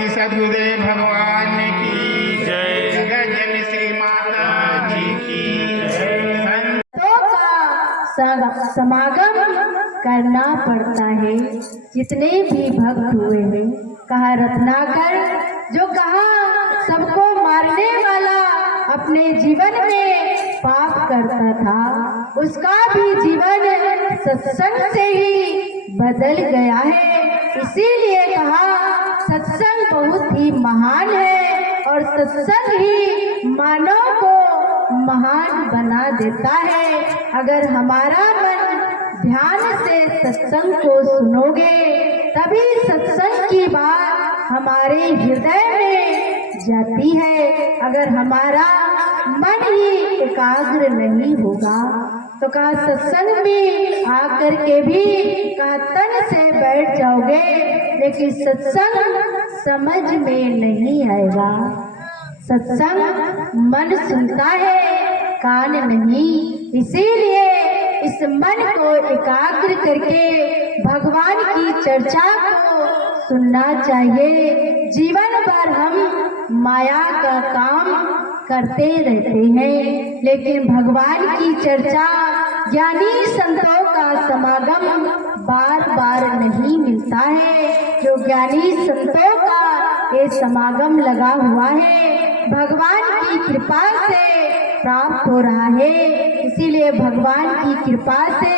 श्री सद्गुरुदेव भगवान की जय। जगत जननी श्री माता जी की जय। समागम करना पड़ता है। जितने भी भक्त हुए हैं, कहा रत्नाकर जो कहा सबको मारने वाला अपने जीवन में पाप करता था, उसका भी जीवन सत्संग से ही बदल गया है। इसीलिए कहा सत्संग बहुत ही महान है और सत्संग ही मानव को महान बना देता है। अगर हमारा मन ध्यान से सत्संग को सुनोगे तभी सत्संग की बात हमारे हृदय में जाती है। अगर हमारा मन ही एकाग्र नहीं होगा तो कहा सत्संग में आकर के भी कहा तन से बैठ जाओगे, लेकिन सत्संग समझ में नहीं आएगा। सत्संग मन सुनता है, कान नहीं। इसीलिए इस मन को एकाग्र करके भगवान की चर्चा को सुनना चाहिए। जीवन भर हम माया का काम करते रहते हैं, लेकिन भगवान की चर्चा, ज्ञानी संतों का समागम बार बार नहीं मिलता है। जो ज्ञानी संतों का ये समागम लगा हुआ है, भगवान की कृपा से प्राप्त हो रहा है। इसीलिए भगवान की कृपा से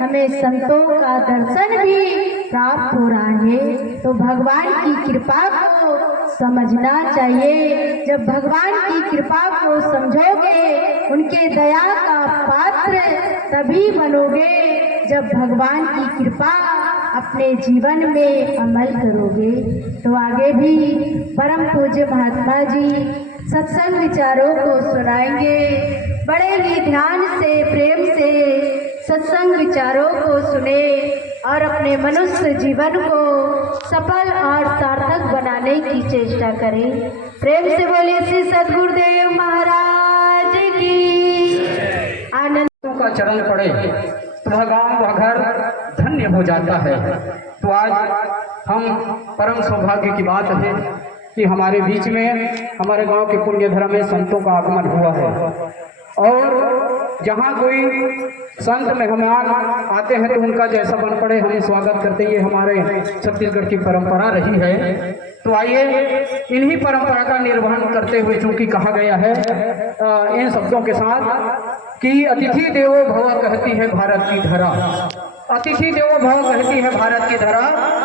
हमें संतों का दर्शन भी प्राप्त हो रहा है। तो भगवान की कृपा को समझना चाहिए। जब भगवान की कृपा को समझोगे, उनके दया का पात्र तभी बनोगे जब भगवान की कृपा अपने जीवन में अमल करोगे। तो आगे भी परम पूज्य महात्मा जी सत्संग विचारों को सुनाएंगे। बड़े ही ध्यान से, प्रेम से सत्संग विचारों को सुने और अपने मनुष्य जीवन को सफल और सार्थक बनाने की चेष्टा करें। प्रेम से बोलिए श्री सद्गुरुदेव महाराज की। आनंद का चरण पड़े तो वह गाँव वह घर धन्य हो जाता है। तो आज हम परम सौभाग्य की बात है कि हमारे बीच में हमारे गांव के पुण्य धर्म में संतों का आगमन हुआ है। और जहां कोई संत मेहमान आते हैं तो उनका जैसा बन पड़े हमें स्वागत करते, ये हमारे छत्तीसगढ़ की परंपरा रही है। तो आइए इन्हीं परंपरा का निर्वहन करते हुए, चूंकि कहा गया है इन शब्दों के साथ कि अतिथि देवो भव कहती है भारत की धरा, अतिथि देवो भव कहती है भारत की धरा।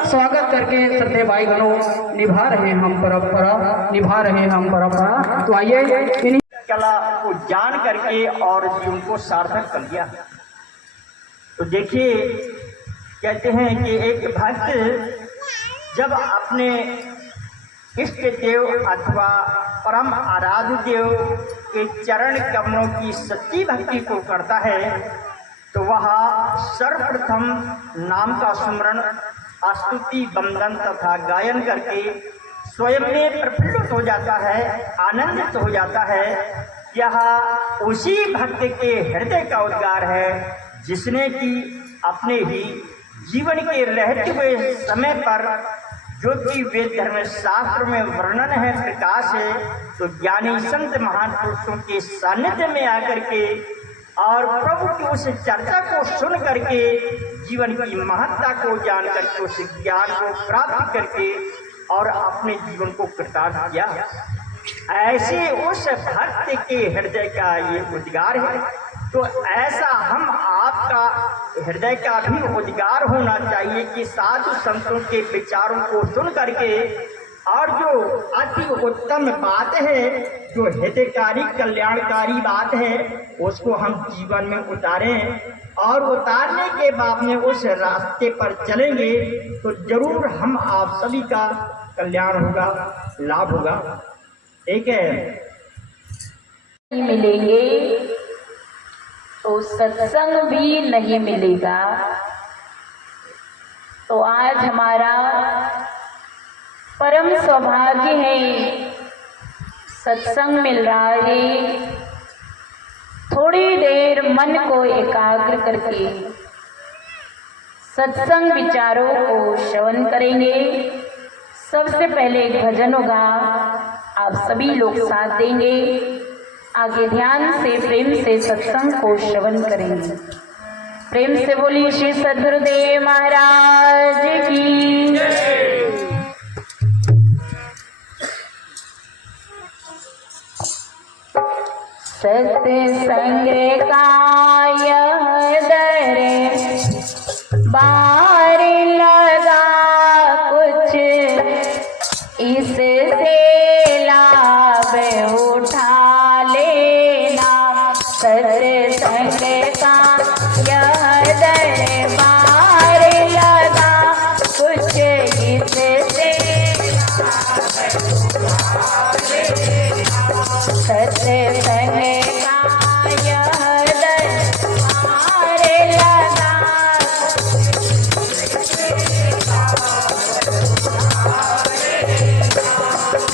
स्वागत करके श्रद्धेय भाई बहनों निभा रहे हम परंपरा, निभा रहे हम परंपरा। तो आइए इन्हीं कला को जान करके और जीवन को सार्थक कर लिया। तो देखिए कहते हैं कि एक भक्त जब अपने इष्ट देव अथवा परम आराध्य देव के चरण कमलों की सच्ची भक्ति को करता है तो वह सर्वप्रथम नाम का सुमरण, स्तुति, वंदन तथा गायन करके स्वयं में प्रफुल्लित हो जाता है, आनंदित हो जाता है। यह उसी भक्त के हृदय का उद्गार है जिसने कि अपने ही जीवन के रहते हुए समय पर जो कि वेद धर्म शास्त्र में वर्णन है, प्रकाश है, तो ज्ञानी संत महान पुरुषों के सानिध्य में आकर के और प्रभु की उस चर्चा को सुन करके जीवन की महत्ता को जान करके उस ज्ञान को प्राप्त करके और अपने जीवन को कृतार्थ किया। ऐसे उस भक्त के हृदय का ये उद्गार है। तो ऐसा हम आपका हृदय का भी उद्गार होना चाहिए कि साधु संतों के विचारों को सुन करके और जो अति उत्तम बात है, जो हितकारी कल्याणकारी बात है, उसको हम जीवन में उतारें और उतारने के बाद में उस रास्ते पर चलेंगे तो जरूर हम आप सभी का कल्याण होगा, लाभ होगा। ठीक है, मिलेंगे तो सत्संग भी नहीं मिलेगा। तो आज हमारा परम सौभाग्य है, सत्संग मिल रहा है। थोड़ी देर मन को एकाग्र करके सत्संग विचारों को श्रवण करेंगे, सबसे पहले एक भजन होगा, आप सभी लोग साथ देंगे। आगे ध्यान से प्रेम से सत्संग को श्रवण करेंगे। प्रेम से बोलिए श्री सद्गुरुदेव महाराज की। सत्संग का यह दरबार लगा, कुछ इससे लाभ उठा लेना। सत्संग का यह दरबार लगा, कुछ इससे सत्संग का यह दरबार लगा,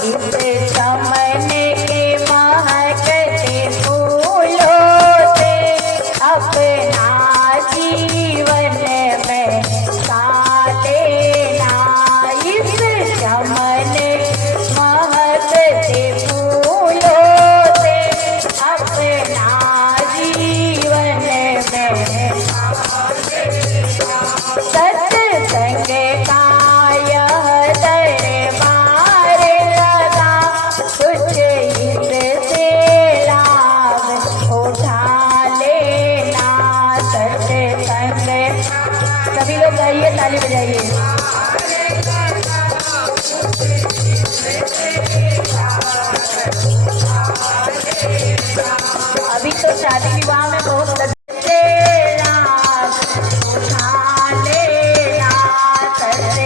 इस चमन के महकते फूलों से अपना जीवन में सा लेना। इस चमन महकते फूलों से अपना जीवन में सत्संग का यह दरबार लगा, कुछ इससे लाभ उठा लेना। सत्संग, सभी लोग गाइए, ताली बजाइए। अभी तो शादी विवाह में बहुत लाभ उठा लेना। सत्संग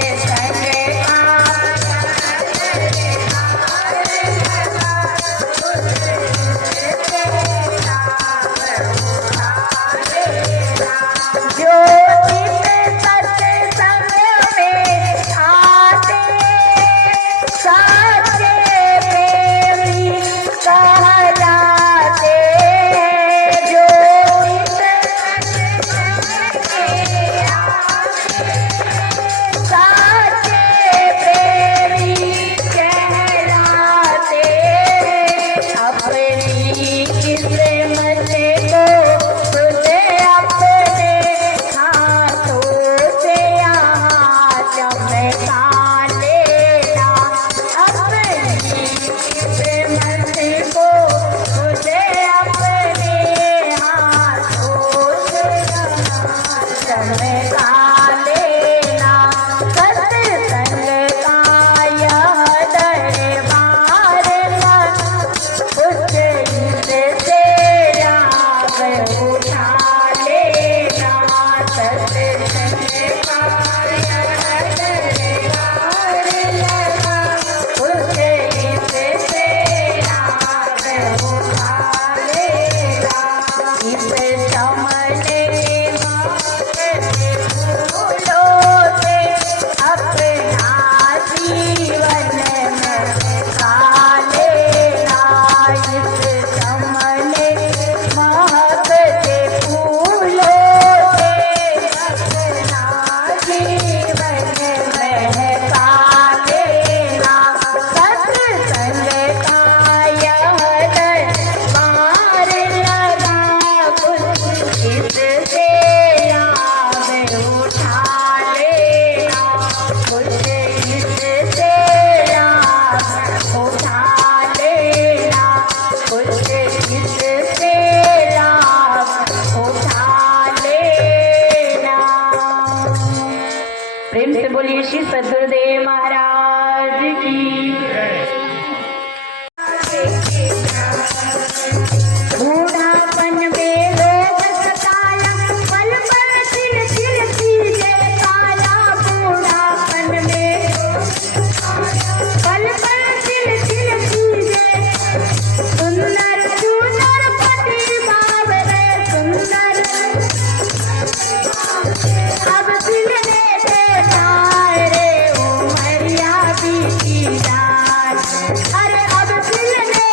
अरे अब दिल ने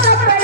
सपना